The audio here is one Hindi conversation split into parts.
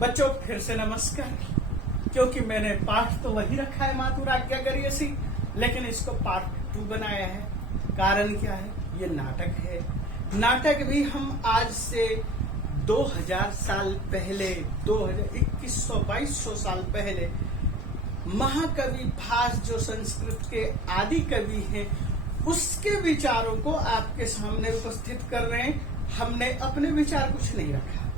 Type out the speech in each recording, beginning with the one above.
बच्चों फिर से नमस्कार। क्योंकि मैंने पाठ तो वही रखा है मातुराज्ञा करियसी, लेकिन इसको पार्ट 2 बनाया है। कारण क्या है? ये नाटक है। नाटक भी हम आज से 2000 साल पहले, 2100-2200 साल पहले महाकवि भास जो संस्कृत के आदि कवि हैं, उसके विचारों को आपके सामने उपस्थित कर रहे हैं। हमने अपने विचार कुछ नहीं रखा।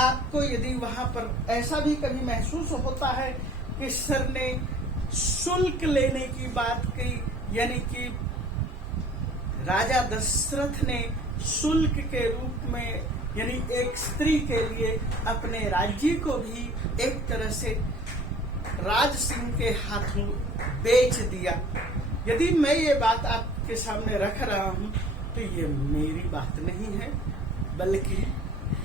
आपको यदि वहां पर ऐसा भी कभी महसूस होता है कि सर ने शुल्क लेने की बात कही, यानी कि राजा दशरथ ने शुल्क के रूप में, यानी एक स्त्री के लिए अपने राज्य को भी एक तरह से राज सिंह के हाथों बेच दिया, यदि मैं ये बात आपके सामने रख रहा हूं तो ये मेरी बात नहीं है, बल्कि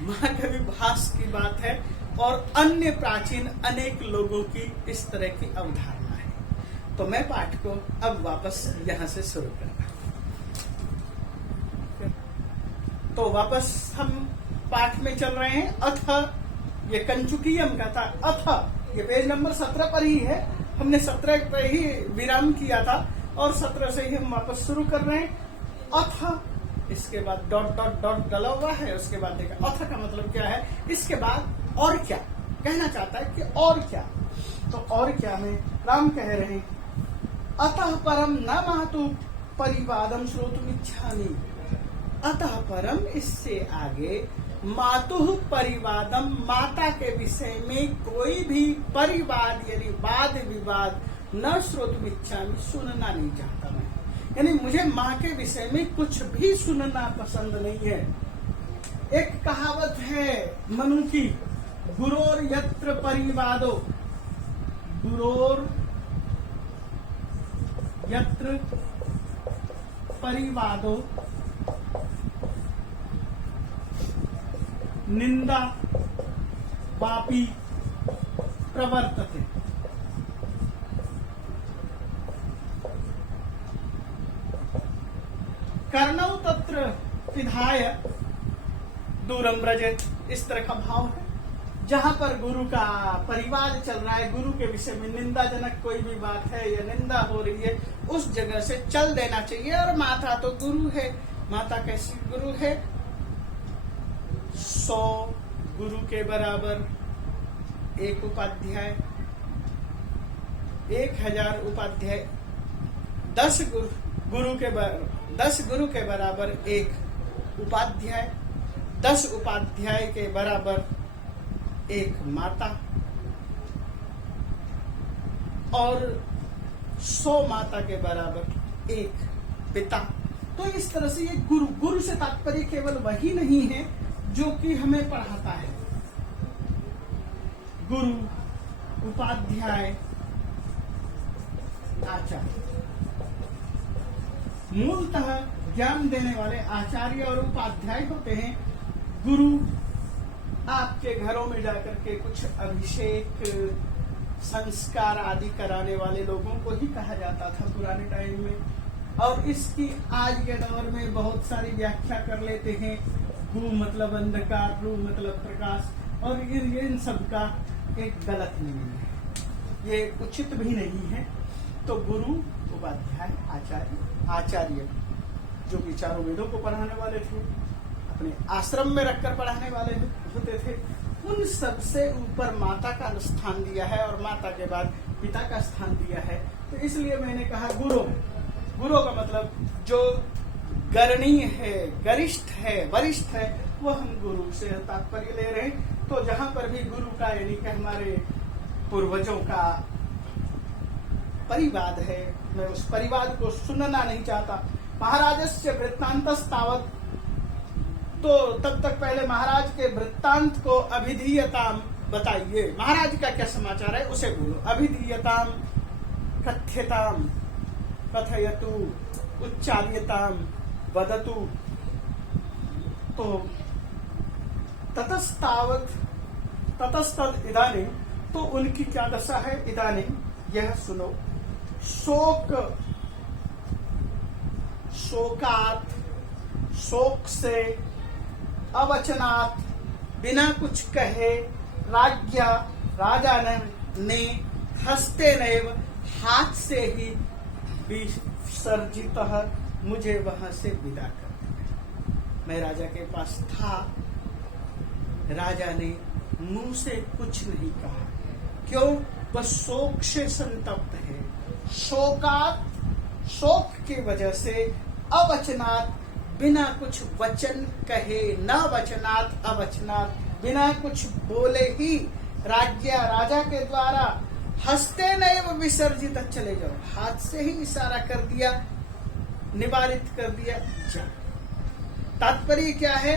महाकवि भास की बात है और अन्य प्राचीन अनेक लोगों की इस तरह की अवधारणा है। तो मैं पाठ को अब वापस यहां से शुरू करता हूं। तो वापस हम पाठ में चल रहे हैं। अथ ये कंचुकियम का था। अथ ये पेज नंबर 17 पर ही है। हमने 17 पर ही विराम किया था और 17 से ही हम वापस शुरू कर रहे हैं। अथ इसके बाद डॉट डॉट डॉट डला हुआ है। उसके बाद देखा अथ का मतलब क्या है। इसके बाद और क्या कहना चाहता है कि और क्या, तो और क्या में राम कह रहे हैं, अतः परम न मातु परिवादम श्रोतुमिच्छामि। अतः परम इससे आगे मातु परिवादम, माता के विषय में कोई भी परिवाद यानी वाद विवाद न श्रोतुमिच्छामि, सुनना नहीं चाहता मैं। यानी मुझे माँ के विषय में कुछ भी सुनना पसंद नहीं है। एक कहावत है मनु की, गुरोर यत्र परिवादो, गुरोर यत्र परिवादो निंदा पापी प्रवर्तते। कर्णौ तत्र विधाय दूरम व्रजेत, इस तरह का भाव है। जहां पर गुरु का परिवार चल रहा है, गुरु के विषय में निंदाजनक कोई भी बात है या निंदा हो रही है, उस जगह से चल देना चाहिए। और माता तो गुरु है। माता कैसी गुरु है? 100 गुरु के बराबर एक उपाध्याय, 1000 उपाध्याय, 10 गुरु के बराबर एक उपाध्याय, 10 उपाध्याय के बराबर एक माता और 100 माता के बराबर एक पिता। तो इस तरह से ये गुरु से तात्पर्य केवल वही नहीं है जो कि हमें पढ़ाता है। गुरु, उपाध्याय, आचार्य, मूलतः ज्ञान देने वाले आचार्य और उपाध्याय होते हैं। गुरु आपके घरों में जाकर के कुछ अभिषेक संस्कार आदि कराने वाले लोगों को ही कहा जाता था पुराने टाइम में। और इसकी आज के दौर में बहुत सारी व्याख्या कर लेते हैं। गु मतलब अंधकार, रु मतलब प्रकाश, और इन सब का एक गलत मीनिंग है, ये उचित भी नहीं है। तो गुरु, उपाध्याय, आचार्य जो कि चारों वेदों को पढ़ाने वाले थे, अपने आश्रम में रखकर पढ़ाने वाले होते थे, उन सबसे ऊपर माता का स्थान दिया है और माता के बाद पिता का स्थान दिया है। तो इसलिए मैंने कहा गुरु का मतलब जो गणनीय है, गरिष्ठ है, वरिष्ठ है, वो हम गुरु से तात्पर्य ले रहे हैं। तो जहां पर भी गुरु का यानी कि हमारे पूर्वजों का परिवाद है, मैं उस परिवाद को सुनना नहीं चाहता। महाराजस्य वृत्तांतस्तावत्, तो तब तक पहले महाराज के वृत्तांत को अभिधीयताम बताइए। महाराज का क्या समाचार है उसे बोलो। अभिधीयताम, कथ्यताम, कथयतु, उच्चार्यताम, वदतु। तो ततस्तावत्, ततस्तद इदानीं, तो उनकी क्या दशा है? इदानीं यह सुनो। शोकात, शोक से, अवचनात्, बिना कुछ कहे, राज्ञा राजा ने हस्ते नैव हाथ से ही विसर्जित मुझे वहां से विदा कर दिया। मैं राजा के पास था, राजा ने मुंह से कुछ नहीं कहा। क्यों? वह शोक से संतप्त है। शोक की वजह से अवचनात् बिना कुछ वचन कहे, न वचनात् अवचनात् बिना कुछ बोले ही राज्ञा राजा के द्वारा हस्ते नैव विसर्जित चले जाओ, हाथ से ही इशारा कर दिया, निवारित कर दिया, जा। तात्पर्य क्या है?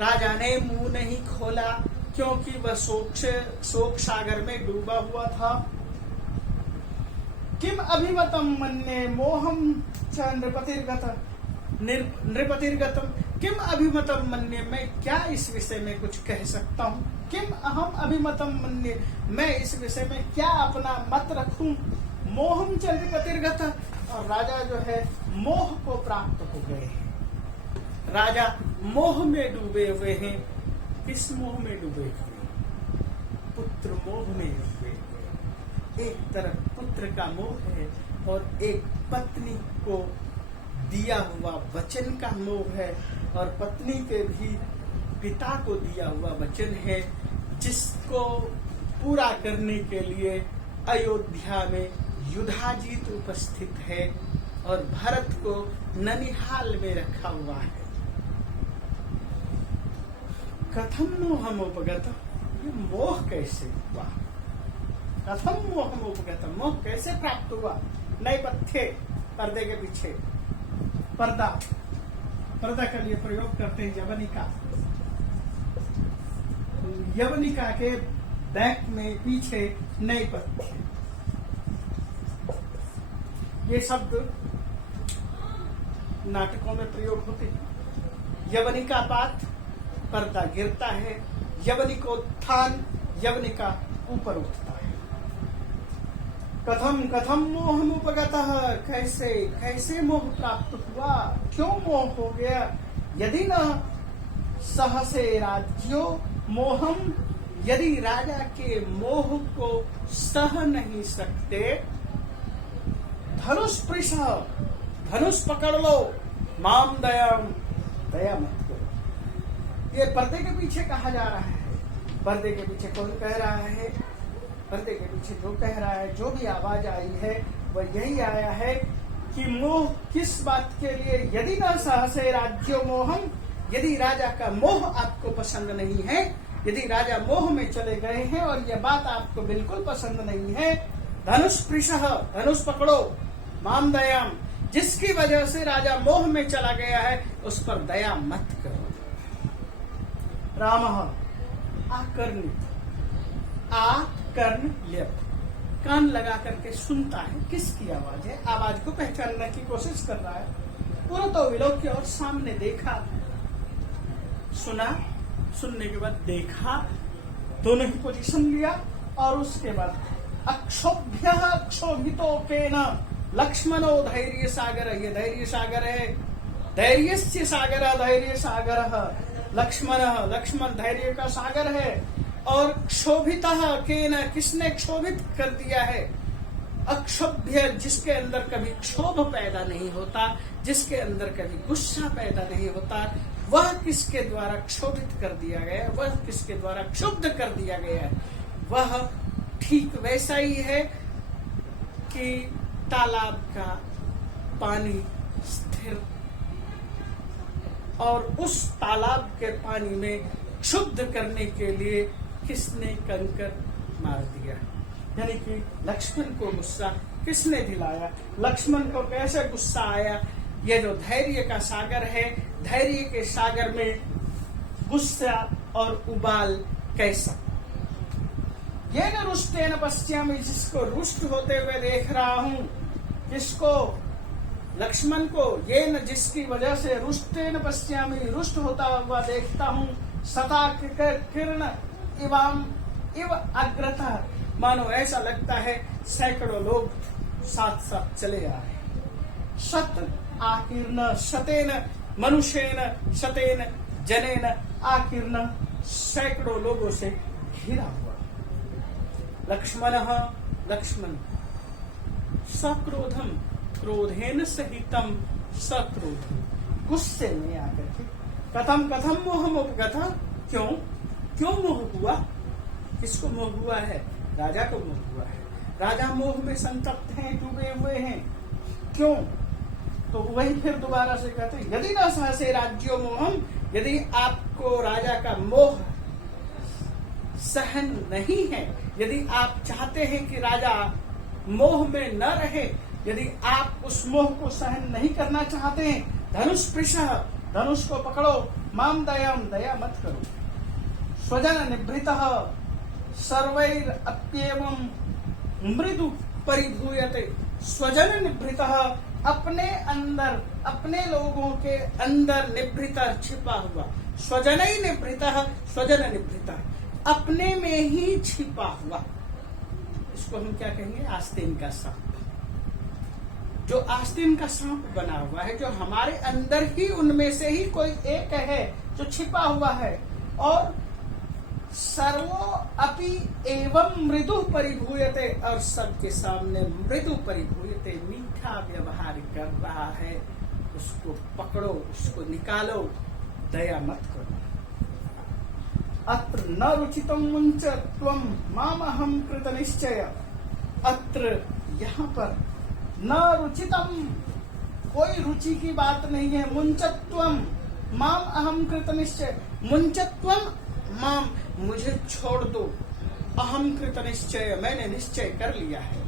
राजा ने मुंह नहीं खोला क्योंकि वह शोक सागर में डूबा हुआ था। किम अभिमतम मन्ये मोहम च नृपतिर्गतम। किम अभिमतम मन्ये, मैं क्या इस विषय में कुछ कह सकता हूँ? किम अहम अभिमतम मन्ये, मैं इस विषय में क्या अपना मत रखूं? मोहम च नृपतिर्गत, और राजा जो है मोह को प्राप्त हो गए हैं। राजा मोह में डूबे हुए हैं। किस मोह में डूबे हुए? पुत्र मोह में डूबे हुए। एक तरफ पुत्र का मोह है और एक पत्नी को दिया हुआ वचन का मोह है, और पत्नी के भी पिता को दिया हुआ वचन है, जिसको पूरा करने के लिए अयोध्या में युधाजीत उपस्थित है और भरत को ननिहाल में रखा हुआ है। कथम मोहमुपगत, ये मोह कैसे हुआ? कथम मोहमुपगत, मोह कैसे प्राप्त हुआ? नैपथ्य, पर्दे के पीछे, पर्दा का लिए प्रयोग करते हैं यवनिका। यवनिका के बैक में पीछे नैपथ्य, ये शब्द नाटकों में प्रयोग होते हैं। यवनिका पात, पर्दा गिरता है, यवनिकोत्थान, यवनिका ऊपर उठता है। कथम मोहमुपगतः, कैसे मोह प्राप्त हुआ? क्यों मोह हो गया? यदि न सहसे राज्यो मोहम, यदि राजा के मोह को सह नहीं सकते, धनुष पृष, धनुष पकड़ लो, माम दया मत करो। ये पर्दे के पीछे कहा जा रहा है। पर्दे के पीछे कौन कह रहा है? पर्दे के पीछे जो कह रहा है, जो भी आवाज आई है, वह यही आया है कि मोह किस बात के लिए? यदि न सहसे राज्यो मोहम, यदि राजा का मोह आपको पसंद नहीं है, यदि राजा मोह में चले गए हैं और यह बात आपको बिल्कुल पसंद नहीं है, धनुष पृषः, धनुष पकड़ो, माम दयाम, जिसकी वजह से राजा मोह में चला गया है, उस पर दया मत करो। रामः आकर्ण ल्यप, कान लगा करके सुनता है किसकी आवाज है, आवाज को पहचानने की कोशिश कर रहा है। पुरतो विलोक्य, और सामने देखा, सुना, सुनने के बाद देखा, दोनों ही पोजीशन लिया, और उसके बाद अक्षोभ्य क्षोभितो केन लक्ष्मणो धैर्य सागर, ये धैर्य सागर है, धैर्यस्य सागर, धैर्य सागर लक्ष्मण धैर्य का सागर है। और क्षोभितः केन, किसने क्षोभित कर दिया है? अक्षोभ्य, जिसके अंदर कभी क्षोभ पैदा नहीं होता, जिसके अंदर कभी गुस्सा पैदा नहीं होता, वह किसके द्वारा क्षोभित कर दिया गया? वह किसके द्वारा क्षुब्ध कर दिया गया है? वह ठीक वैसा ही है कि तालाब का पानी स्थिर, और उस तालाब के पानी में क्षुब्ध करने के लिए किसने कंकर मार दिया? यानी कि लक्ष्मण को गुस्सा किसने दिलाया? लक्ष्मण को कैसे गुस्सा आया? ये जो धैर्य का सागर है, धैर्य के सागर में गुस्सा और उबाल कैसा? ये न रुष्टे न पश्चिमी, जिसको रुष्ट होते हुए देख रहा हूं, किसको? लक्ष्मण को। ये न, जिसकी वजह से रुष्टे न पश्चिमी, रुष्ट होता हुआ देखता हूं, सता किरण इव अग्रता, मानो ऐसा लगता है सैकड़ों लोग साथ साथ चले आ रहे। शत आकीर्ण शतेन मनुष्येन शतेन जनेन आकीर्ण, सैकड़ों लोगों से घिरा हुआ लक्ष्मणः लक्ष्मण सक्रोधम क्रोधेन सहितम सक्रोधम, गुस्से में आकर के कथम कथम मोहम उपगत, क्यों मोह हुआ? किसको मोह हुआ है? राजा को मोह हुआ है। राजा मोह में संतप्त हैं, डूबे हुए हैं। क्यों? तो वही फिर दोबारा से कहते हैं, यदि न सहसे राज्यो मोहम, यदि आपको राजा का मोह सहन नहीं है, यदि आप चाहते हैं कि राजा मोह में न रहे, यदि आप उस मोह को सहन नहीं करना चाहते हैं, धनुष पृषः, धनुष को पकड़ो, माम दयाम, दया मत करो, स्वजन निभृतः सर्वैर अप्येवं मृदु परिभूयते, स्वजन निभृतः, अपने अंदर, अपने लोगों के अंदर निभृतः, छिपा हुआ, स्वजन निभृतः, स्वजन निभृतः, अपने में ही छिपा हुआ। इसको हम क्या कहेंगे? आस्तीन का सांप। जो आस्तीन का सांप बना हुआ है, जो हमारे अंदर ही उनमें से ही कोई एक है जो छिपा हुआ है, और सर्वो अपि एवं मृदु परिभूयते, और सबके सामने मृदु परिभूयते, मीठा व्यवहार कर रहा है, उसको पकड़ो, उसको निकालो, दया मत करो। अत्र न रुचितम मुंच त्वम मामहम कृत निश्चय, अत्र यहाँ पर न रुचितम, कोई रुचि की बात नहीं है, मुंचत्वम माम अहम कृत निश्चय, मुंचत्वम माम, मुझे छोड़ दो, अहम कृत निश्चय, मैंने निश्चय कर लिया है।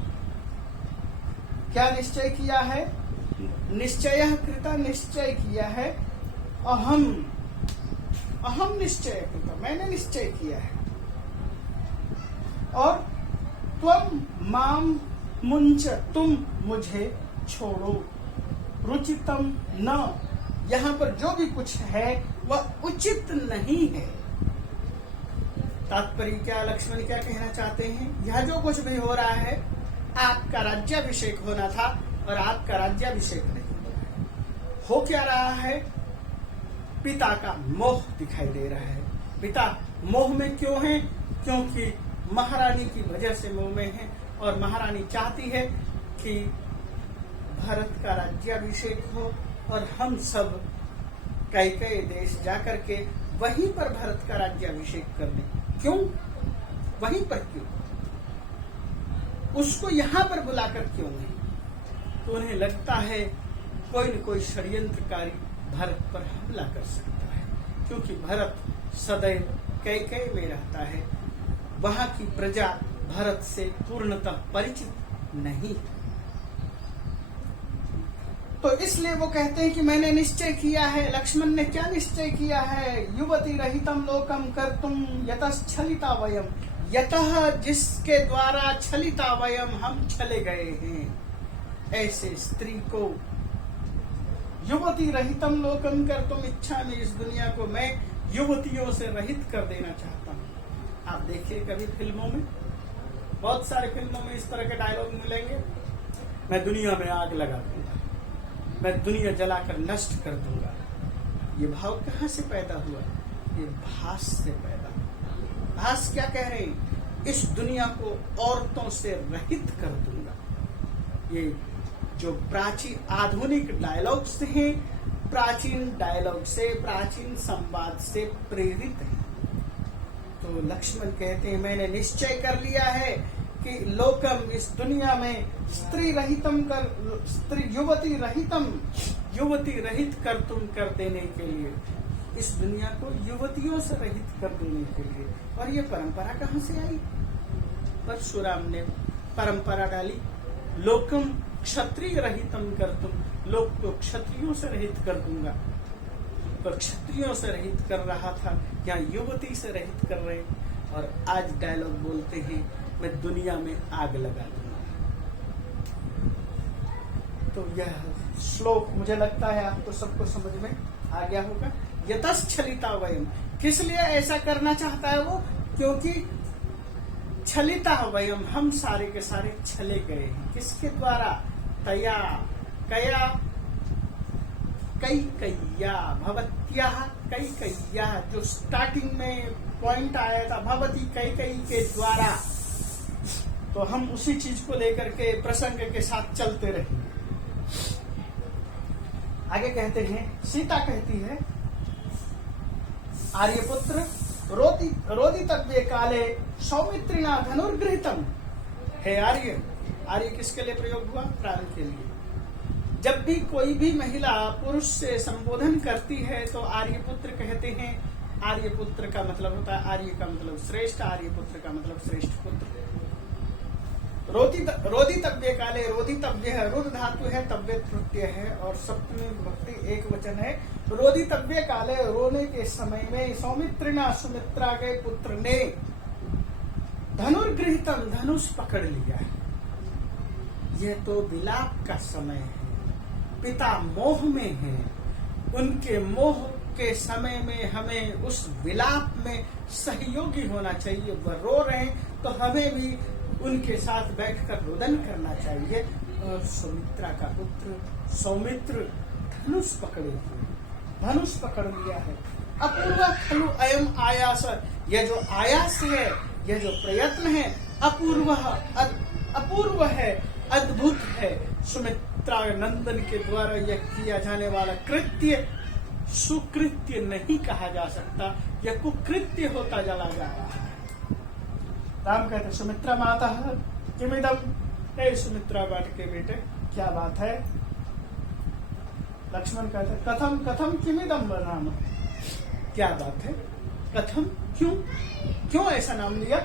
क्या निश्चय किया है? निश्चय कृत, निश्चय किया है, अहम निश्चय कृत, मैंने निश्चय किया है, और त्वम माम मुंच, तुम मुझे छोड़ो, रुचितम न, यहाँ पर जो भी कुछ है वह उचित नहीं है। तात्पर्य क्या? लक्ष्मण क्या कहना चाहते हैं? यह जो कुछ भी हो रहा है, आपका राज्याभिषेक होना था और आपका राज्याभिषेक नहीं हो रहा है। हो क्या रहा है? पिता का मोह दिखाई दे रहा है। पिता मोह में क्यों है? क्योंकि महारानी की वजह से मोह में है, और महारानी चाहती है कि भरत का राज्याभिषेक हो और हम सब कई देश जाकर के वहीं पर भरत का राज्याभिषेक कर लें। क्यों? वहीं पर क्यों? उसको यहाँ पर बुलाकर क्यों नहीं? तो उन्हें लगता है कोई न कोई षड्यंत्रकारी भरत पर हमला कर सकता है, क्योंकि भरत सदैव कई में रहता है, वहां की प्रजा भरत से पूर्णतः परिचित नहीं। तो इसलिए वो कहते हैं कि मैंने निश्चय किया है। लक्ष्मण ने क्या निश्चय किया है? युवती रहितम लोकम कर्तुम यतश्छलिता वयम, यतः जिसके द्वारा छलिता वयम, हम छले गए हैं। ऐसे स्त्री को युवती रहितम लोकम कर्तुम इच्छा में, इस दुनिया को मैं युवतियों से रहित कर देना चाहता हूँ। आप देखिए कभी फिल्मों में, बहुत सारे फिल्मों में इस तरह के डायलॉग मिलेंगे, मैं दुनिया में आग लगा दूंगा, मैं दुनिया जलाकर नष्ट कर दूंगा। ये भाव कहाँ से पैदा हुआ? ये भास से पैदा हुआ। भास क्या कह रहे हैं? इस दुनिया को औरतों से रहित कर दूंगा। ये जो प्राचीन आधुनिक डायलॉग्स हैं, प्राचीन डायलॉग से, प्राचीन संवाद से प्रेरित है। तो लक्ष्मण कहते हैं मैंने निश्चय कर लिया है कि लोकम, इस दुनिया में स्त्री रहितम कर, स्त्री युवती रहितम, युवती रहित कर तुम कर देने के लिए, इस दुनिया को युवतियों से रहित कर देने के लिए। और ये परंपरा कहाँ से आई? परशुराम ने परंपरा डाली, लोकम क्षत्रिय रहितम कर तुम, लोक को क्षत्रियों से रहित कर दूंगा। पर क्षत्रियों से रहित कर रहा था, यहाँ युवती से रहित कर रहे, और आज डायलॉग बोलते हैं मैं दुनिया में आग लगा दूंगा। तो यह श्लोक मुझे लगता है आपको सबको समझ में आ गया होगा। यतश्छलिता वयम, किस लिए ऐसा करना चाहता है वो? क्योंकि छलिता वयम, हम सारे के सारे छले गए हैं। किसके द्वारा? तया, कया, कैकय्या, भवत्या कैकय्या, जो स्टार्टिंग में पॉइंट आया था, भवती कैकयी के द्वारा तो हम उसी चीज को लेकर के प्रसंग के साथ चलते रहेंगे। आगे कहते हैं, सीता कहती है, आर्यपुत्र रोदितव्ये काले सौमित्रिणा धनुर्गृहीतम। हे आर्य, आर्य किसके लिए प्रयोग हुआ? प्राण के लिए। जब भी कोई भी महिला पुरुष से संबोधन करती है तो आर्यपुत्र कहते हैं। आर्यपुत्र का मतलब होता है, आर्य का मतलब श्रेष्ठ, आर्यपुत्र का मतलब श्रेष्ठ पुत्र। रोदितव्य काले, रोदितव्य है, रुद धातु है, तव्य प्रत्यय है और सप्तमी विभक्ति एक वचन है। रोदितव्य काले, रोने के समय में, सौमित्रिणा, सुमित्रा के पुत्र ने, धनुर्गृहीतम, धनुष पकड़ लिया है। यह तो विलाप का समय है, पिता मोह में है, उनके मोह के समय में हमें उस विलाप में सहयोगी होना चाहिए। वह रो रहे हैं तो हमें भी उनके साथ बैठकर रोदन करना चाहिए। और सुमित्रा का पुत्र सौमित्र धनुष पकड़े हुए, धनुष पकड़ लिया है। अपूर्व खलु अयम आयास, यह जो आयास है, यह जो प्रयत्न है, अपूर्व है, अद्भुत है। सुमित्रा नंदन के द्वारा यह किया जाने वाला कृत्य सुकृत्य नहीं कहा जा सकता, यह कुकृत्य होता चला जा रहा है। राम कहते, सुमित्रा माता किमिदम, हे सुमित्रा बाट के बेटे क्या बात है? लक्ष्मण कहते, कथम कथम किमिदम नाम, क्या बात है? कथम, क्यों ऐसा नाम लिया?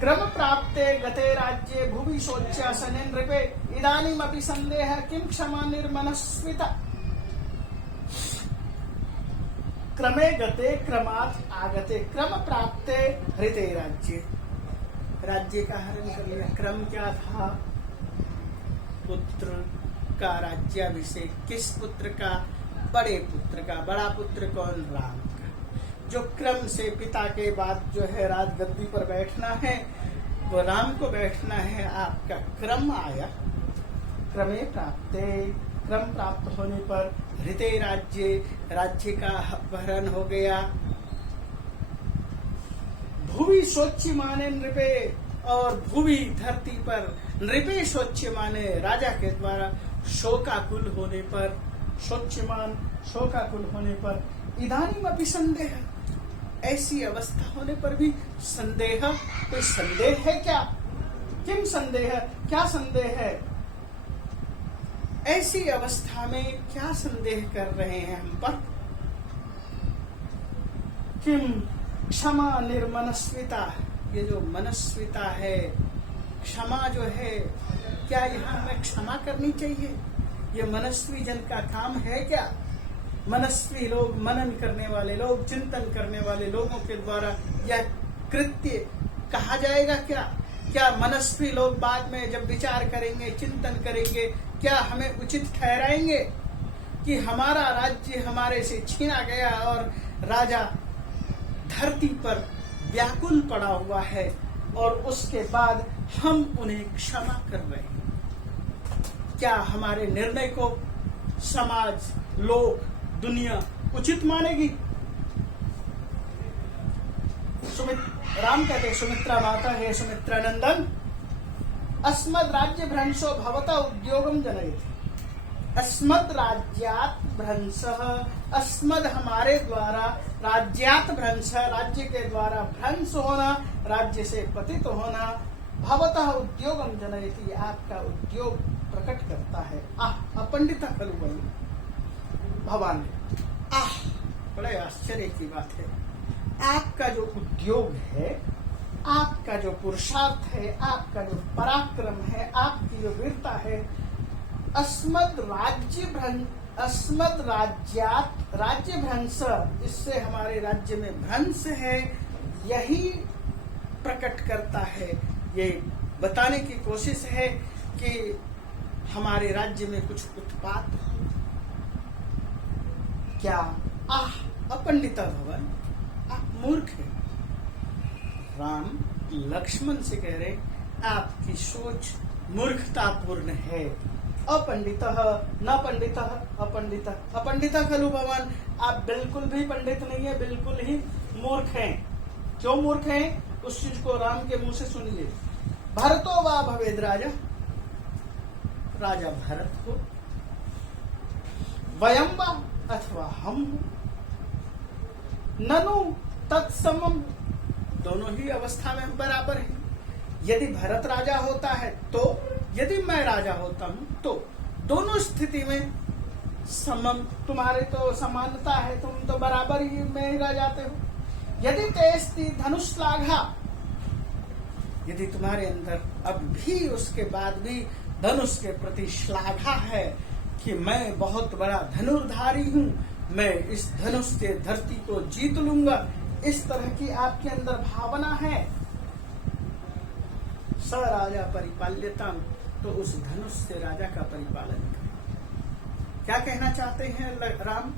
क्रम प्राप्ते गते राज्ये भुवि शोच्यासने नृपे इदानीमपि संदेह किं क्षमा निर्मनस्विता। क्रमे गते क्रमात् आगते, क्रम प्राप्ते हृते राज्ये, राज्य का हरण कर लिया। क्रम क्या था? पुत्र का राज्याभिषेक। किस पुत्र का? बड़े पुत्र का। बड़ा पुत्र कौन? राम का। जो क्रम से पिता के बाद जो है राजगद्दी पर बैठना है, वो राम को बैठना है। आपका क्रम आया। क्रमे प्राप्ते, क्रम प्राप्त होने पर हृदय राज्य, राज्य का अपहरण हो गया। भुवि शोच्य माने नृपे, और भुवि धरती पर नृपे शोच्य माने राजा के द्वारा शोकाकुल होने पर, शोच्यमान शोकाकुल होने पर, इदानीमपि संदेह, ऐसी अवस्था होने पर भी संदेह। कोई संदेह है क्या? किम संदेह, क्या संदेह है? ऐसी अवस्था में क्या संदेह कर रहे हैं हम पर? किम क्षमा निर्मनस्विता, ये जो मनस्विता है, क्षमा जो है, क्या यहाँ हमें क्षमा करनी चाहिए? ये मनस्वी जन का काम है क्या? मनस्वी लोग, मनन करने वाले लोग, चिंतन करने वाले लोगों के द्वारा यह कृत्य कहा जाएगा क्या? क्या मनस्वी लोग बाद में जब विचार करेंगे, चिंतन करेंगे, क्या हमें उचित ठहराएंगे कि हमारा राज्य हमारे से छीना गया और राजा धरती पर व्याकुल पड़ा हुआ है और उसके बाद हम उन्हें क्षमा कर रहे हैं? क्या हमारे निर्णय को समाज, लोग, दुनिया उचित मानेगी? राम कहते, सुमित्रा माता है, सुमित्रा नंदन, अस्मद राज्य भ्रंशो भवता उद्योगम जनयति। अस्मद राज्यात भ्रंश, अस्मद हमारे द्वारा, राज्यात भ्रंश, राज्य के द्वारा भ्रंश होना, राज्य से पतित होना, भवतः उद्योगम जनयति, आपका उद्योग प्रकट करता है। अपंडित खलु भगवान, बड़े आश्चर्य की बात है। आपका जो उद्योग है, आपका जो पुरुषार्थ है, आपका जो पराक्रम है, आपकी जो वीरता है, अस्मद राज्यात राज्य भ्रंश, इससे हमारे राज्य में भ्रंश है, यही प्रकट करता है। ये बताने की कोशिश है कि हमारे राज्य में कुछ उत्पात हो। क्या? अपंडिता भवन, आप मूर्ख हैं। राम लक्ष्मण से कह रहे, आपकी सोच मूर्खतापूर्ण है। अपंडित न पंडित, अपंडित अपंडित खलु भगवान, आप बिल्कुल भी पंडित नहीं है, बिल्कुल ही मूर्ख हैं। क्यों मूर्ख हैं? उस चीज को राम के मुंह से सुनिए। भरतो वा भवेद राजा, राजा भरत हो, वयम वा अथवा हम हो, ननु तत्समम, दोनों ही अवस्था में हम बराबर हैं। यदि भरत राजा होता है तो, यदि मैं राजा होता हूं तो, दोनों स्थिति में समम, तुम्हारे तो समानता है, तुम तो बराबर ही में ही रह जाते हो। यदि तेस्ति धनुष्लाघा, यदि तुम्हारे अंदर अब भी उसके बाद भी धनुष के प्रति श्लाघा है कि मैं बहुत बड़ा धनुर्धारी हूं, मैं इस धनुष से धरती को जीत लूंगा, इस तरह की आपके अंदर भावना है, स राजा परिपाल्यता, तो उस धनुष से राजा का परिपालन करें। क्या कहना चाहते हैं राम?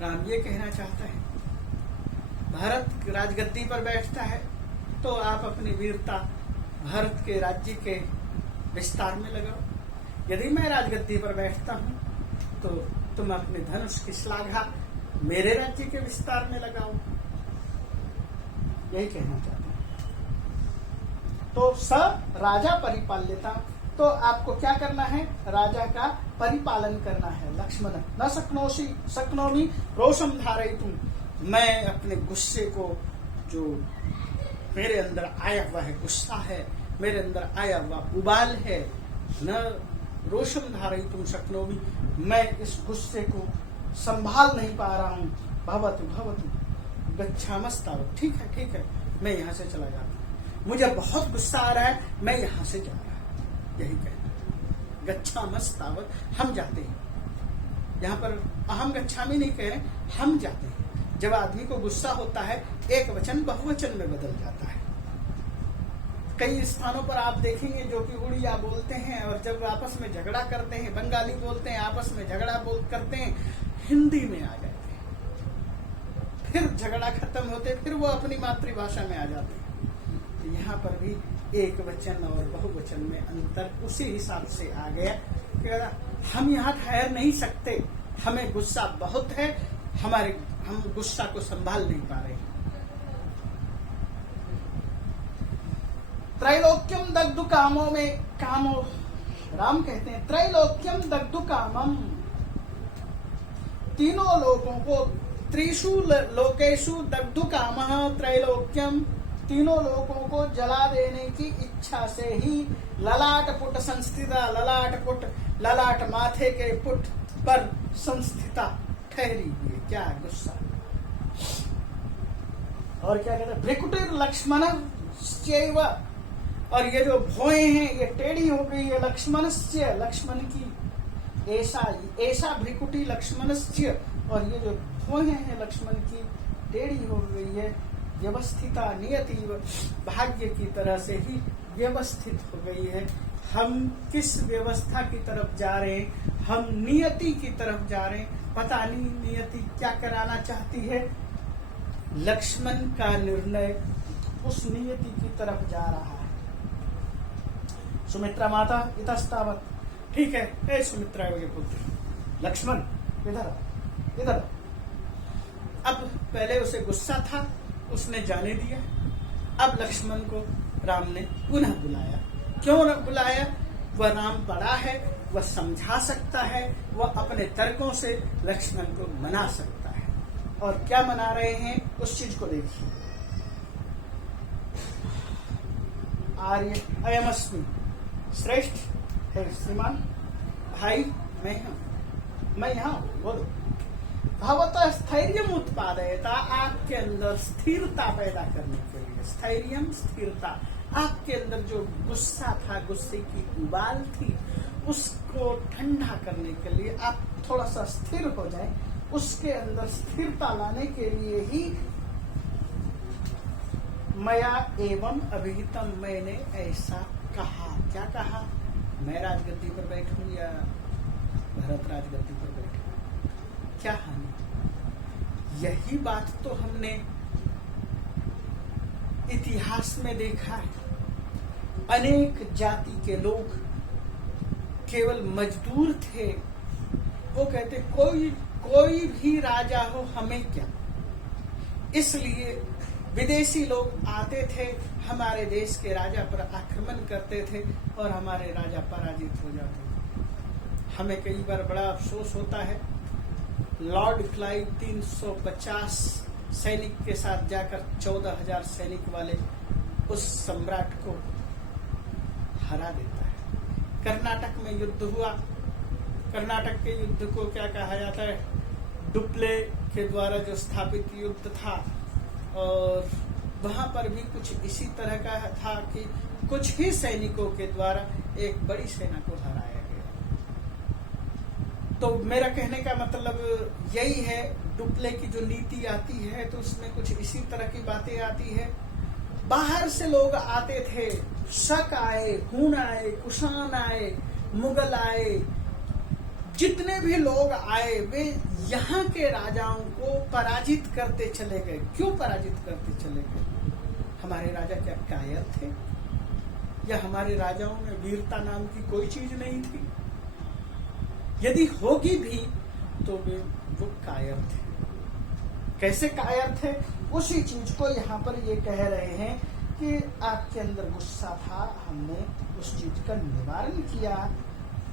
राम ये कहना चाहता है, भारत राजगद्दी पर बैठता है तो आप अपनी वीरता भारत के राज्य के विस्तार में लगाओ। यदि मैं राजगद्दी पर बैठता हूं तो तुम अपने धनुष की श्लाघा मेरे राज्य के विस्तार में लगाओ। यही कहना चाहते हैं। तो स राजा परिपाल्यता, तो आपको क्या करना है? राजा का परिपालन करना है। लक्ष्मण न शक्नोमि रोषम धारयितुम, मैं अपने गुस्से को, जो मेरे अंदर आया हुआ है गुस्सा है, मेरे अंदर आया हुआ उबाल है, न रोषम धारयितुम शक्नोमि, मैं इस गुस्से को संभाल नहीं पा रहा हूं। भवतु भवतु गच्छामस्तावत्, ठीक है, मैं यहाँ से चला जाता हूँ, मुझे बहुत गुस्सा आ रहा है, मैं यहाँ से जा रहा हूँ। यही कहना, गच्छामस्तावत्, हम जाते हैं। यहाँ पर अहम गच्छामि नहीं कह रहे, हम जाते हैं। जब आदमी को गुस्सा होता है, एक वचन बहुवचन में बदल जाता है। कई स्थानों पर आप देखेंगे जो कि उड़िया बोलते हैं, और जब आपस में झगड़ा करते हैं, बंगाली बोलते हैं, आपस में झगड़ा करते हैं, हिंदी में आ जाते हैं, फिर झगड़ा खत्म होते, फिर वो अपनी मातृभाषा में आ जाते हैं। तो यहाँ पर भी एक वचन और बहुवचन में अंतर उसी हिसाब से आ गया कि हम यहाँ ठहर नहीं सकते, हमें गुस्सा बहुत है, हम गुस्सा को संभाल नहीं पा रहे। त्रैलोक्यम दग्धु कामो में कामो, राम कहते हैं त्रैलोक्यम दग्धु कामम, तीनों लोगों को, त्रिषु लोकेषु दग्धु कामः त्रैलोक्यम, तीनों लोगों को जला देने की इच्छा से ही ललाट पुट संस्थिता, ललाट माथे के पुट पर संस्थिता ठहरी हुई। क्या गुस्सा, और क्या कहते हैं भ्रिकुटिर लक्ष्मण चैव, और ये जो भौएं हैं ये टेढ़ी हो गई है, लक्ष्मण की, ऐसा भ्रिकुटी लक्ष्मणस्य, और ये जो भौएं हैं लक्ष्मण की टेढ़ी हो गई है। व्यवस्थिता नियति, भाग्य की तरह से ही व्यवस्थित हो गई है। हम किस व्यवस्था की तरफ जा रहे हैं? हम नियति की तरफ जा रहे हैं। पता नहीं नियति क्या कराना चाहती है। लक्ष्मण का निर्णय उस नियति की तरफ जा रहा है। सुमित्रा माता इतस्तावत, ठीक है, ए सुमित्रा के पुत्र लक्ष्मण इधर। अब पहले उसे गुस्सा था, उसने जाने दिया। अब लक्ष्मण को राम ने पुनः बुलाया। क्यों बुलाया? वह राम बड़ा है, वह समझा सकता है, वह अपने तर्कों से लक्ष्मण को मना सकता है। और क्या मना रहे हैं उस चीज को देखिए। आर्य अयमस्मि, श्रेष्ठ है श्रीमान भाई, मैं यहाँ बोलो। भवतः स्थैर्यम उत्पादयता, आपके अंदर स्थिरता पैदा करने के लिए, स्थैर्यम स्थिरता, आपके अंदर जो गुस्सा था, गुस्से की उबाल थी, उसको ठंडा करने के लिए आप थोड़ा सा स्थिर हो जाए, उसके अंदर स्थिरता लाने के लिए ही मया एवं अभिहितम, मैंने ऐसा कहा। क्या कहा? मैं राजगद्दी पर बैठूं या भरत राजगद्दी पर बैठे, क्या हानि? यही बात तो हमने इतिहास में देखा है। अनेक जाति के लोग केवल मजदूर थे, वो कहते कोई भी राजा हो हमें क्या। इसलिए विदेशी लोग आते थे, हमारे देश के राजा पर आक्रमण करते थे और हमारे राजा पराजित हो जाते थे। हमें कई बार बड़ा अफसोस होता है, लॉर्ड क्लाइव 350 सैनिक के साथ जाकर 14,000 सैनिक वाले उस सम्राट को हरा देता है। कर्नाटक में युद्ध हुआ। कर्नाटक के युद्ध को क्या कहा जाता है? डुप्ले के द्वारा जो स्थापित युद्ध था, और वहां पर भी कुछ इसी तरह का था कि कुछ ही सैनिकों के द्वारा एक बड़ी सेना को हराया गया। तो मेरा कहने का मतलब यही है, डुप्ले की जो नीति आती है तो उसमें कुछ इसी तरह की बातें आती है। बाहर से लोग आते थे, शक आए, हुन आए, कुषाण आए, मुगल आए, जितने भी लोग आए वे यहाँ के राजाओं को पराजित करते चले गए। क्यों पराजित करते चले गए? हमारे राजा क्या कायर थे, या हमारे राजाओं में वीरता नाम की कोई चीज नहीं थी? यदि होगी भी तो वो कायर थे। कैसे कायर थे? उसी चीज को यहाँ पर ये कह रहे हैं कि आपके अंदर गुस्सा था, हमने उस चीज का निवारण किया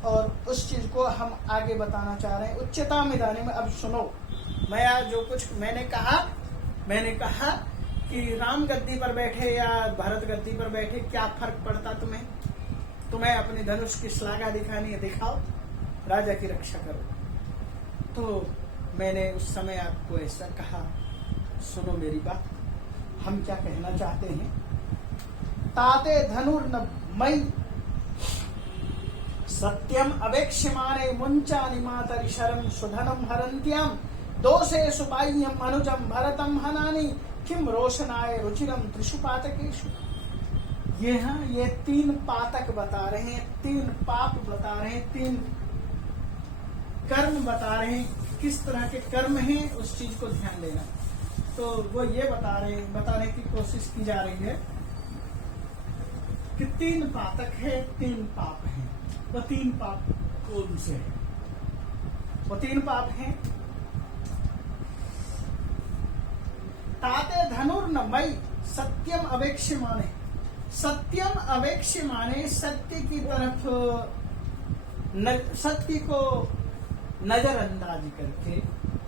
और उस चीज को हम आगे बताना चाह रहे हैं। उच्चताम इदानीम, में अब सुनो, मैं आज जो कुछ मैंने कहा कि राम गद्दी पर बैठे या भरत गद्दी पर बैठे क्या फर्क पड़ता तुम्हें? तुम्हें अपने धनुष की श्लाघा दिखानी है, दिखाओ, राजा की रक्षा करो। तो मैंने उस समय आपको ऐसा कहा। सुनो मेरी बात, हम क्या कहना चाहते हैं। ताते धनुर्न मई सत्यम अवेक्ष्यमाणे मुंचानि मातरि शरं सुधनम हरन्त्याम दोषे सुबाह्यम अनुजम भरतम हनानि किम रोशनाय रुचिरम त्रिषु पातकेषु। ये 3 पातक बता रहे हैं, 3 पाप बता रहे हैं, 3 कर्म बता रहे हैं। किस तरह के कर्म हैं उस चीज को ध्यान देना। तो वो ये बताने की कोशिश की जा रही है कि 3 पातक है, 3 पाप हैं। वो 3 पाप कौन से हैं? वो 3 पाप हैं। ताते धनुर्न मई सत्यम अवेक्ष्यमाणे। सत्यम अवेक्ष्यमाणे, सत्य की तरफ सत्य को नजरअंदाज करके।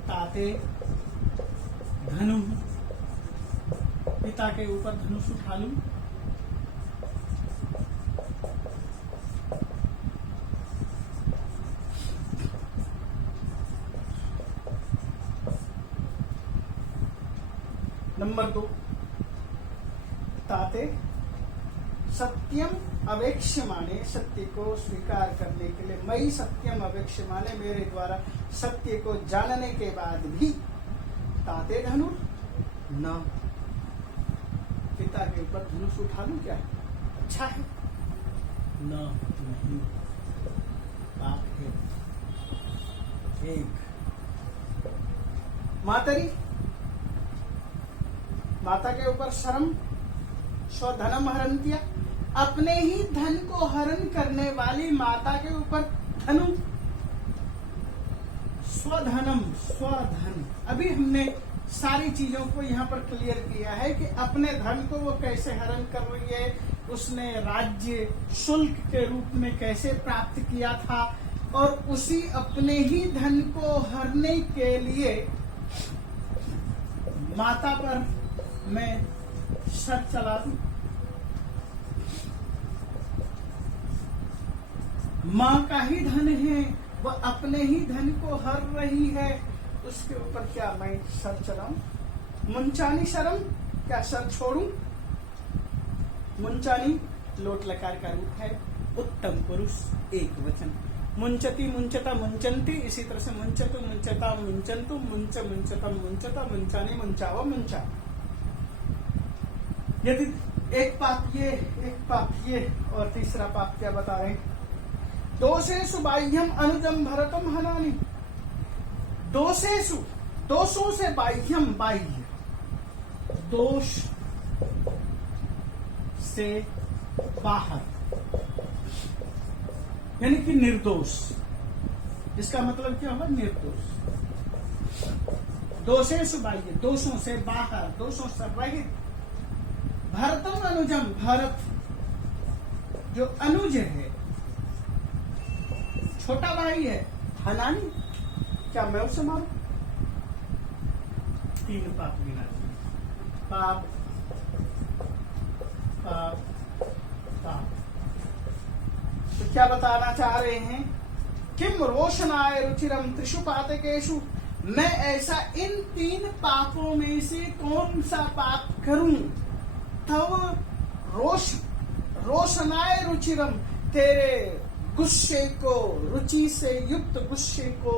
ताते धनु, पिता के ऊपर धनुष उठा लूं। नंबर 2, ताते सत्यम अवेक्ष्यमाणे, सत्य को स्वीकार करने के लिए। मई सत्यम अवेक्ष्यमाणे, मेरे द्वारा सत्य को जानने के बाद भी। ताते धनु न, पिता के ऊपर धनुष उठा लूं क्या? अच्छा है? न, नहीं, पाप है। 1 मातरी, माता के ऊपर शर्म, स्वधनम हरन्त्या, अपने ही धन को हरण करने वाली माता के ऊपर धनु। स्वधनम, स्वधन। अभी हमने सारी चीजों को यहाँ पर क्लियर किया है कि अपने धन को वो कैसे हरण कर रही है, उसने राज्य शुल्क के रूप में कैसे प्राप्त किया था, और उसी अपने ही धन को हरने के लिए माता पर मैं शक चला दूं। माँ का ही धन है, वह अपने ही धन को हर रही है, उसके ऊपर क्या मैं सर चलाऊं? मुंचानी शरम, क्या सर छोड़ूं? मुंचानी लोट लकार का रूप है, उत्तम पुरुष एक वचन। मुंचती मुंचता मुंचंती, इसी तरह से मुंचतु मुंचता मुंचंतु, मुंच मुंचता मुंचता, मुंचानी मुंचावा मुंचा। यदि एक पाप ये और तीसरा पाप क्या बता रहे हैं? दोषेषु बाह्यम अनुजम भरतम हनानि। दोषेषु, दोषों से बाह्यम, बाह्य दोष से बाहर, यानी कि निर्दोष। इसका मतलब क्या होगा? निर्दोष। दोषेषु बाह्य, दोषों से बाहर, दोषों से रहित भरतम अनुजम, भरत जो अनुज है, छोटा भाई है, हनानी, क्या मैं उसे मारूं? 3 पाप गिना दिए, पाप पाप पाप। तो क्या बताना चाह रहे हैं? किम रोशनाय रुचिरम त्रिषु पातकेषु, मैं ऐसा इन 3 पापों में से कौन सा पाप करूं तब रोशनाय रुचिरम, तेरे गुस्से को, रुचि से युक्त गुस्से को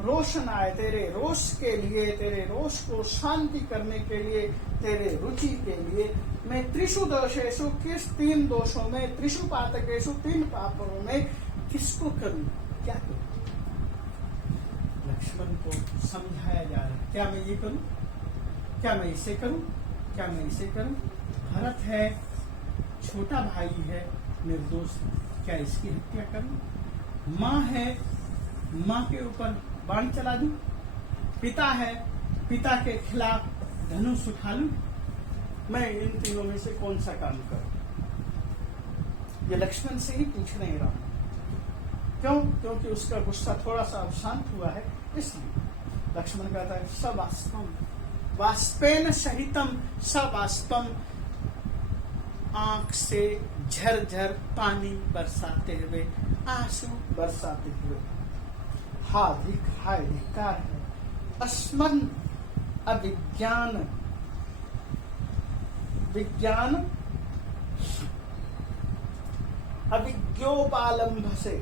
रोशनाय, तेरे रोष के लिए, तेरे रोष को शांति करने के लिए, तेरे रुचि के लिए मैं त्रिषु दोषेषु, किस 3 दोषों में, त्रिषु पातकेषु 3 पापों में किसको करूं, क्या करूं? लक्ष्मण को समझाया जा रहा है, क्या मैं ये करूं, क्या मैं इसे करूं, क्या मैं इसे करूं? भरत है, छोटा भाई है, निर्दोष है, क्या इसकी हत्या करूं? माँ है, माँ के ऊपर बाण चला दूं? पिता है, पिता के खिलाफ धनुष उठा लूं? मैं इन तीनों में से कौन सा काम करूं? ये लक्ष्मण से ही पूछ रहे हैं राम। क्यों? क्योंकि उसका गुस्सा थोड़ा सा शांत हुआ है, इसलिए लक्ष्मण कहता है सवास्तम, वाष्पेन सहितम, सवास्तम, आंख से झरझर पानी बरसाते हुए, आंसू बरसाते हुए, हाय धिक्कार है, अस्मन अविज्ञान, विज्ञान अविज्ञोपालंभ से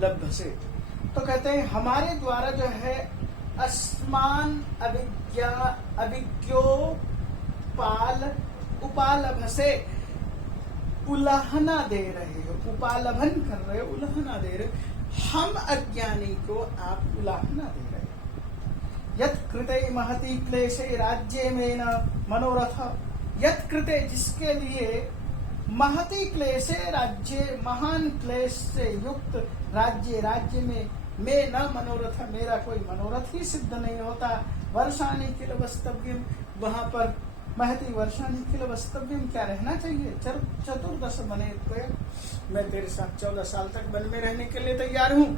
लब्ध से। तो कहते हैं हमारे द्वारा जो है अस्मान उपालभ से उल्लंघना दे रहे हो, उपालभन कर रहे हो, उल्लंघना दे रहे हो, हम अज्ञानी को आप उल्लंघना दे रहे हो। यत् कृते महती क्लेशे राज्ये में न मनोरथ, यत् कृते जिसके लिए महती क्लेशे राज्य, महान क्लेश से युक्त राज्य में न मनोरथ, मेरा कोई मनोरथ ही सिद्ध नहीं होता। वर्षानि किल वस्तव्यम, वहां पर महती वर्षानि किल वस्तव्यम, क्या रहना चाहिए? 14 बने थे, मैं तेरे साथ 14 साल तक वन में रहने के लिए तैयार हूँ।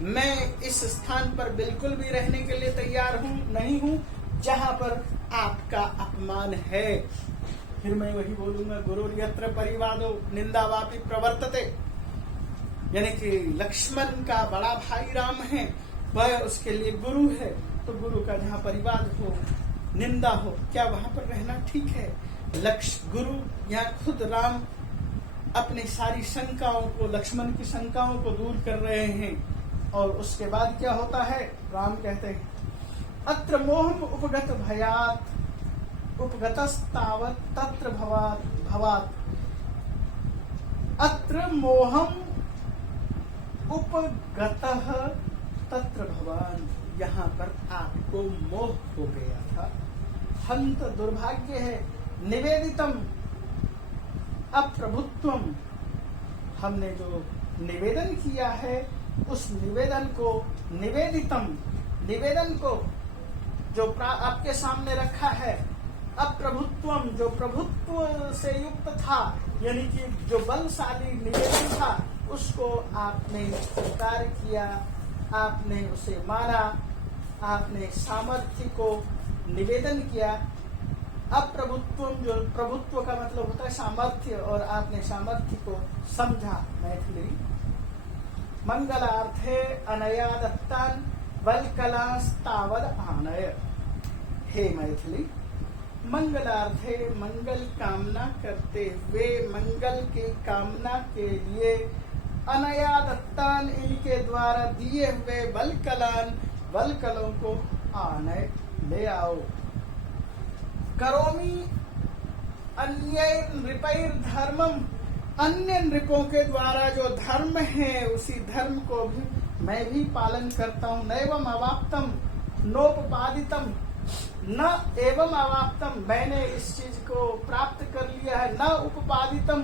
मैं इस स्थान पर बिल्कुल भी रहने के लिए तैयार नहीं हूँ जहां पर आपका अपमान है। फिर मैं वही बोलूंगा, गुरु यत्र परिवादो निंदावापि प्रवर्तते, यानी कि लक्ष्मण का बड़ा भाई राम है, वह उसके लिए गुरु है, तो गुरु का जहाँ परिवाद हो, निंदा हो, क्या वहां पर रहना ठीक है? गुरु यहाँ खुद राम अपनी सारी शंकाओं को, लक्ष्मण की शंकाओं को दूर कर रहे हैं। और उसके बाद क्या होता है? राम कहते हैं अत्र मोहम उपगत भयात, उपगतस्तावत तत्र भवात, अत्र मोहम उपगतः तत्र भवान, यहाँ पर आपको मोह हो गया था। हंत दुर्भाग्य है, निवेदितम अप्रभुत्वम, हमने जो निवेदन किया है उस निवेदन को, निवेदन को जो आपके सामने रखा है, अप्रभुत्वम जो प्रभुत्व से युक्त था, यानी कि जो बलशाली निवेदन था, उसको आपने स्वीकार किया, आपने उसे माना, आपने सामर्थ्य को निवेदन किया। अप्रभुत्व जो प्रभुत्व का मतलब होता है सामर्थ्य, और आपने सामर्थ्य को समझा। मैथिली मंगलार्थे अनया दत्तान बलकलास्तावद आनय, हे मैथिली मंगलार्थे, मंगल कामना करते हुए, मंगल की कामना के लिए, अनया दत्तान इनके द्वारा दिए हुए, बलकलान बलकलों को आनय ले आओ। करोमी अन्य नृपैर धर्मम, अन्य नृपों के द्वारा जो धर्म है उसी धर्म को भी मैं भी पालन करता हूँ। नैवम अवाप्तम नोपपादितम, न एवं अवाप्तम, मैंने इस चीज को प्राप्त कर लिया है, न उपपादितम,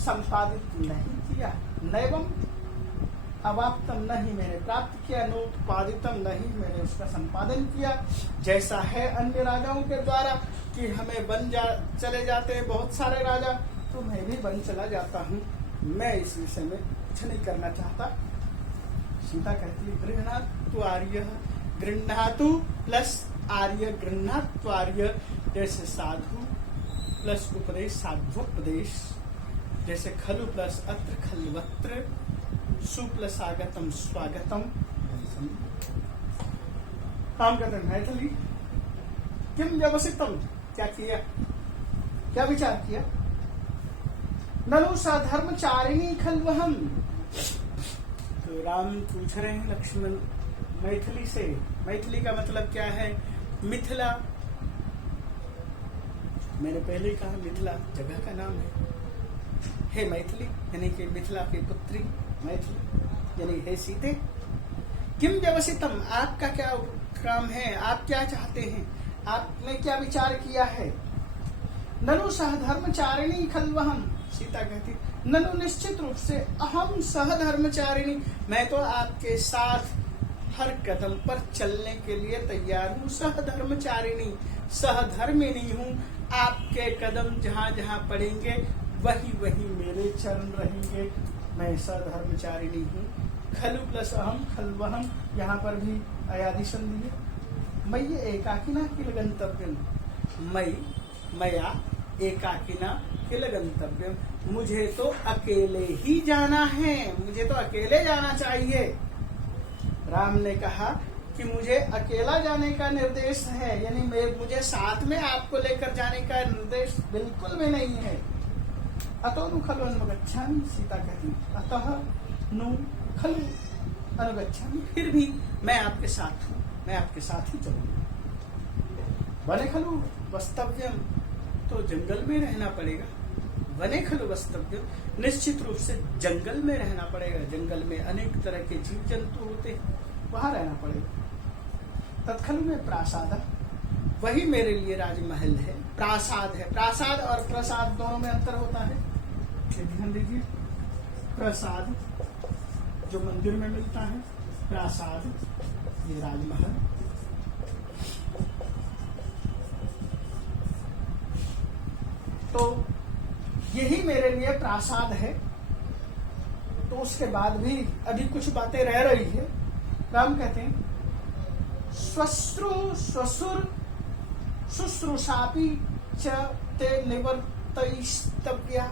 संपादित नहीं किया। नैवम अवाप्तम नहीं मैंने प्राप्त किया, नोत्पादितम नहीं मैंने उसका संपादन किया। जैसा है अन्य राजाओं के द्वारा कि हमें चले जाते हैं बहुत सारे राजा, तो मैं भी बन चला जाता हूँ। मैं इस विषय में कुछ नहीं करना चाहता। सीता कहती है गृह्णातु आर्य, गृह्णातु प्लस आर्य, गृह्णातु आर्य जैसे साधु प्लस उपदेश साध्वोपदेश, जैसे खलु प्लस अत्र खलवत्र, सु प्लस आगतम स्वागतम। काम करते हैं मैथिली। किम व्यवसितम, क्या किया, क्या विचार किया। ननु साधर्मचारिणी खलवहम। तो राम पूछ रहे हैं लक्ष्मण मैथिली से। मैथिली का मतलब क्या है, मिथिला। मैंने पहले ही कहा मिथिला जगह का नाम है। हे मैथिली यानी कि मिथिला की पुत्री मैथिली यानी हे सीते। किम व्यवसितम, आपका क्या काम है, आप क्या चाहते हैं, आपने क्या विचार किया है। ननु सहधर्मचारिणी खलवहम, सीता कहती ननु निश्चित रूप से, अहम सहधर्मचारिणी, मैं तो आपके साथ हर कदम पर चलने के लिए तैयार हूँ। सहधर्मचारिणी, सहधर्मिणी हूँ। आपके कदम जहाँ जहाँ पड़ेंगे वही वही मेरे चरण रहेंगे। मैं सहधर्मचारिणी हूँ। खलु प्लस अहम खलवहम, यहाँ पर भी अयादि संधि है। मय्य एकाकिना किल गंतव्यम, मया एकाकिना किल गंतव्यम, मुझे तो अकेले ही जाना है, मुझे तो अकेले जाना चाहिए। राम ने कहा कि मुझे अकेला जाने का निर्देश है, यानी मुझे साथ में आपको लेकर जाने का निर्देश बिल्कुल भी नहीं है। अतो नु खलु अनुगच्छामि, सीता कहती अतः नु खलु अनुगच्छामि, फिर भी मैं आपके साथ हूँ, मैं आपके साथ ही चलूंगा। वने खलु वस्तव्यम, तो जंगल में रहना पड़ेगा। वने खलु वस्तव्यम, निश्चित रूप से जंगल में रहना पड़ेगा। जंगल में अनेक तरह के जीव जंतु होते हैं, वहां रहना पड़ेगा। तत्खलु में प्रासाद, वही मेरे लिए राजमहल है, प्रासाद है। प्रासाद और प्रसाद दोनों में अंतर होता है, ध्यान दीजिए। प्रसाद जो मंदिर में मिलता है, प्रासाद ये राजमहल। तो यही मेरे लिए प्रासाद है। तो उसके बाद भी अभी कुछ बातें रह रही है। राम कहते हैं स्वश्रु स्वसुर शुश्रूषापि च ते निवर्तयितव्या।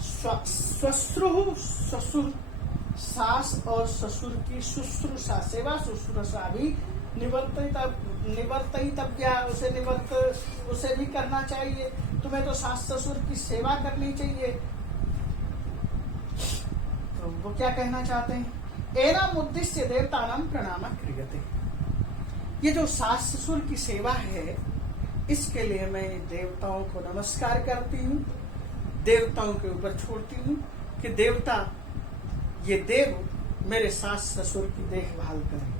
श्वश्रु ससुर, सास और ससुर की शुश्रूषा सेवा शुश्रूषा भी निवर्तयितव्या, उसे भी करना चाहिए। तुम्हें तो सास ससुर की सेवा करनी चाहिए। तो वो क्या कहना चाहते हैं, एनाम उद्देश्य देवतानां प्रणाम क्रियते। ये जो सास ससुर की सेवा है, इसके लिए मैं देवताओं को नमस्कार करती हूँ, देवताओं के ऊपर छोड़ती हूँ कि देवता ये देव मेरे सास ससुर की देखभाल करें।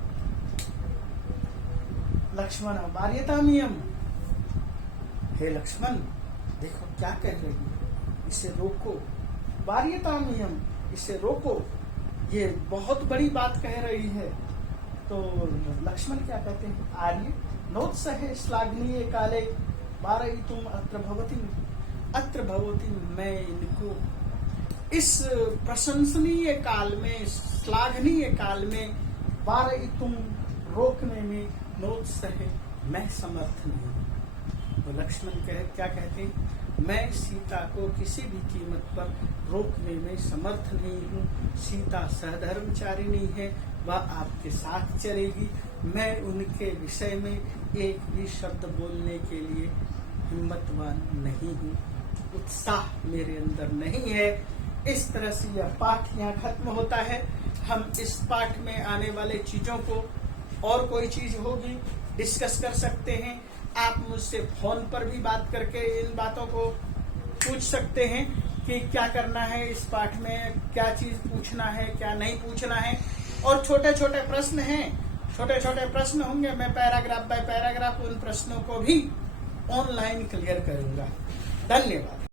लक्ष्मण वार्यतामियम, हे लक्ष्मण देखो क्या कह रही है, इसे रोको। वार्यतामियम, इसे रोको, ये बहुत बड़ी बात कह रही है। तो लक्ष्मण क्या कहते हैं, आर्य नोत्सहे श्लाघनीय काले वारयितुम अत्र भवति, अत्र भवति, मैं इनको इस प्रशंसनीय काल में, श्लाघनीय काल में, वारयितुम रोकने में, नोत्सहे मैं समर्थ नहीं। तो लक्ष्मण क्या कहते हैं, मैं सीता को किसी भी कीमत पर रोकने में समर्थ नहीं हूँ। सीता सहधर्मचारिणी है, वह आपके साथ चलेगी। मैं उनके विषय में एक भी शब्द बोलने के लिए हिम्मतवान नहीं हूँ, उत्साह मेरे अंदर नहीं है। इस तरह से यह पाठ यहाँ खत्म होता है। हम इस पाठ में आने वाले चीजों को, और कोई चीज होगी डिस्कस कर सकते हैं। आप मुझसे फोन पर भी बात करके इन बातों को पूछ सकते हैं कि क्या करना है इस पाठ में, क्या चीज पूछना है, क्या नहीं पूछना है। और छोटे छोटे प्रश्न हैं, छोटे छोटे प्रश्न होंगे, मैं पैराग्राफ बाय पैराग्राफ उन प्रश्नों को भी ऑनलाइन क्लियर करूंगा। धन्यवाद।